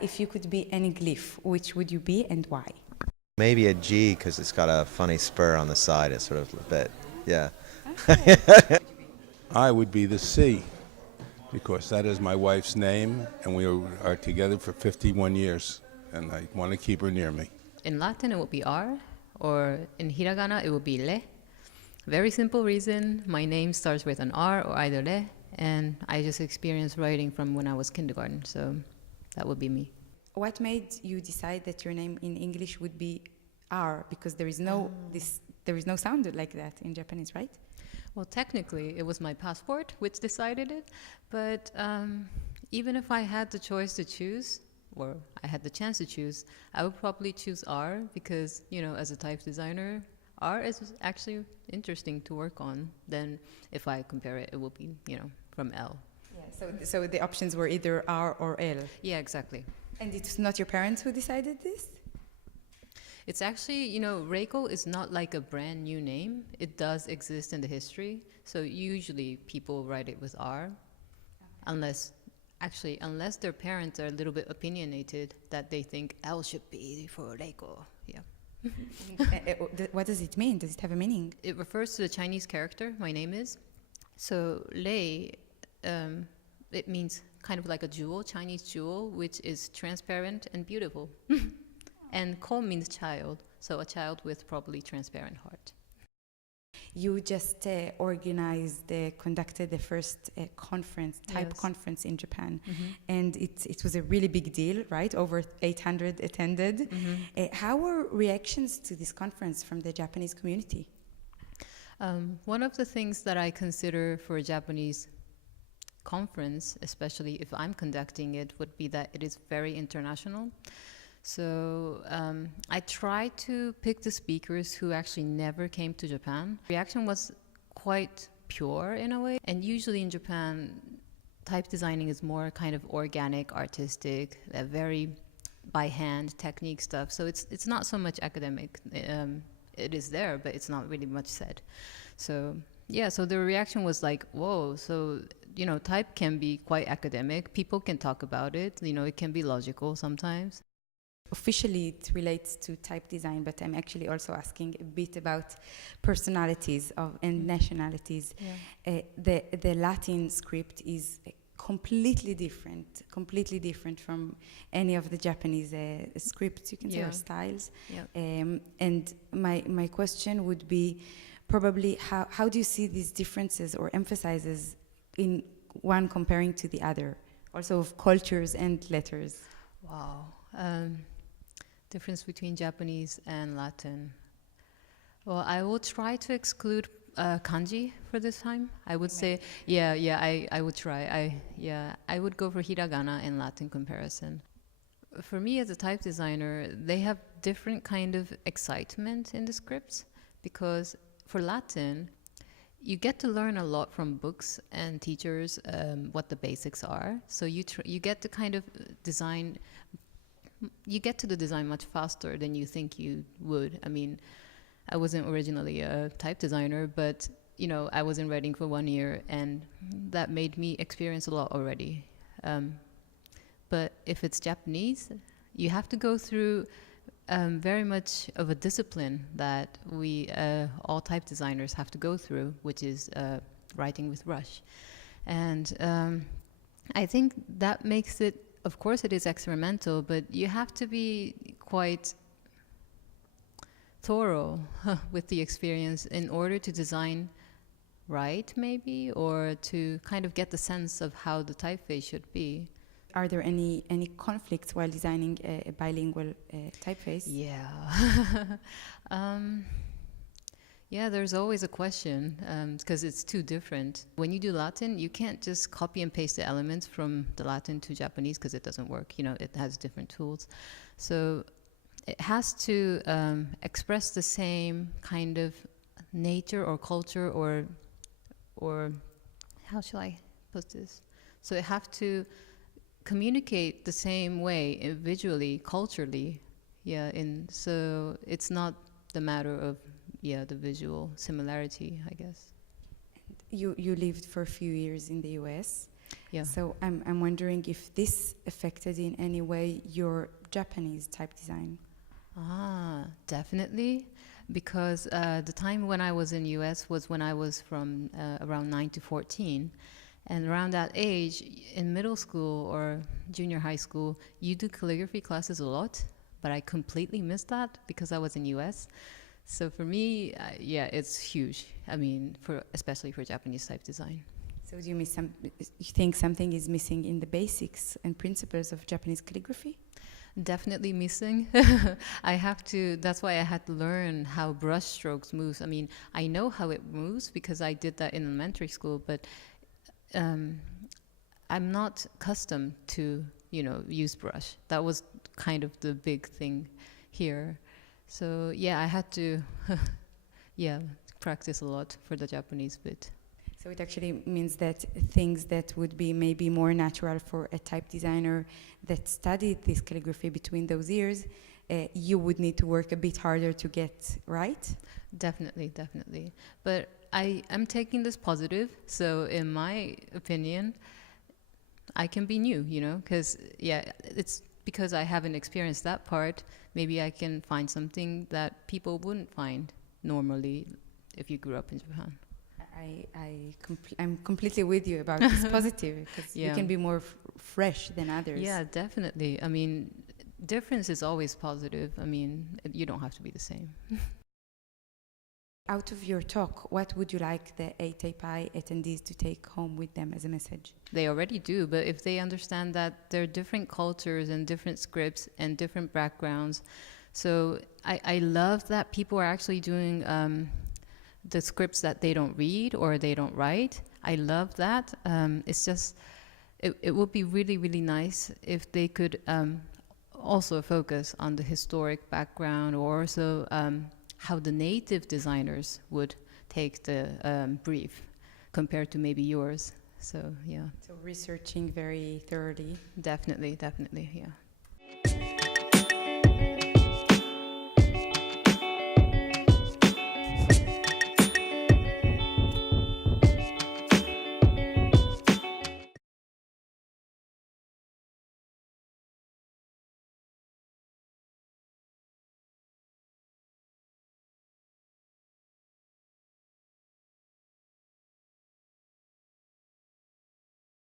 If you could be any glyph, which would you be and why? Maybe a G because it's got a funny spur on the side. It's sort of a bit, yeah. I would be the C, because that is my wife's name, and we are together for 51 years, and I want to keep her near me. In Latin, it would be R, or in Hiragana, it would be Le. Very simple reason. My name starts with an R or either Le, and I just experienced writing from when I was kindergarten, so that would be me. What made you decide that your name in English would be R? Because there is no sound like that in Japanese, right? Well, technically, it was my passport which decided it, but even if I had the choice to choose, or I had the chance to choose, I would probably choose R because, you know, as a type designer, R is actually interesting to work on. Then if I compare it, it will be, you know, from L. Yeah, so the options were either R or L. Yeah, exactly. And it's not your parents who decided this? It's actually, you know, Reiko is not like a brand new name. It does exist in the history. So usually people write it with R, unless their parents are a little bit opinionated that they think L should be for Reiko. Yeah. What does it mean? Does it have a meaning? It refers to the Chinese character, my name is. So Lei, it means kind of like a jewel, Chinese jewel, which is transparent and beautiful. And Ko means child, so a child with probably transparent heart. You just conducted the first type conference in Japan, and it was a really big deal, right? Over 800 attended. How were reactions to this conference from the Japanese community? One of the things that I consider for a Japanese conference, especially if I'm conducting it, would be that it is very international. So I try to pick the speakers who actually never came to Japan. Reaction was quite pure in a way. And usually in Japan, type designing is more kind of organic, artistic, very by hand technique stuff. So it's not so much academic. It is there, but it's not really much said. So yeah, so the reaction was like, whoa, so, you know, type can be quite academic. People can talk about it. You know, it can be logical sometimes. Officially, it relates to type design, but I'm actually also asking a bit about personalities and nationalities. Yeah. The Latin script is completely different from any of the Japanese scripts, you can say, or styles. Yeah. And my question would be probably how do you see these differences or emphasizes in one comparing to the other, also of cultures and letters? Wow. Difference between Japanese and Latin. Well, I will try to exclude kanji for this time. I would say, I would try. I would go for hiragana and Latin comparison. For me as a type designer, they have different kind of excitement in the scripts, because for Latin, you get to learn a lot from books and teachers what the basics are. So you get to kind of design. You get to the design much faster than you think you would. I mean, I wasn't originally a type designer, but, you know, I was in Reading for 1 year, and that made me experience a lot already. But if it's Japanese, you have to go through very much of a discipline that we, all type designers, have to go through, which is writing with rush. And I think that makes it, of course it is experimental, but you have to be quite thorough with the experience in order to design right, maybe, or to kind of get the sense of how the typeface should be. Are there any conflicts while designing a bilingual typeface? Yeah. Yeah, there's always a question, because it's too different. When you do Latin, you can't just copy and paste the elements from the Latin to Japanese, because it doesn't work. You know, it has different tools. So it has to express the same kind of nature or culture, or how shall I put this? So it have to communicate the same way visually, culturally. Yeah, so it's not the matter of the visual similarity, I guess. You lived for a few years in the US. Yeah. So I'm wondering if this affected in any way your Japanese type design. Definitely, because the time when I was in US was when I was from around 9 to 14. And around that age, in middle school or junior high school, you do calligraphy classes a lot, but I completely missed that because I was in US. So for me, yeah, it's huge. I mean, especially for Japanese type design. So do you think something is missing in the basics and principles of Japanese calligraphy? Definitely missing. That's why I had to learn how brush strokes moves. I mean, I know how it moves because I did that in elementary school, but I'm not accustomed to, use brush. That was kind of the big thing here. So yeah, I had to, practice a lot for the Japanese bit. So it actually means that things that would be maybe more natural for a type designer that studied this calligraphy between those years, you would need to work a bit harder to get right? Definitely. But I'm taking this positive. So in my opinion, I can be new, because, it's because I haven't experienced that part. Maybe I can find something that people wouldn't find normally if you grew up in Japan. I'm completely with you about this positive, because you can be more fresh than others. Yeah, definitely. I mean, difference is always positive. I mean, you don't have to be the same. Out of your talk, what would you like the ATypI attendees to take home with them as a message? They already do, but if they understand that there are different cultures and different scripts and different backgrounds, so I love that people are actually doing the scripts that they don't read or they don't write. I love that. It's just, it would be really, really nice if they could also focus on the historic background, or also how the native designers would take the brief compared to maybe yours. So, yeah. So researching very thoroughly. Definitely, yeah.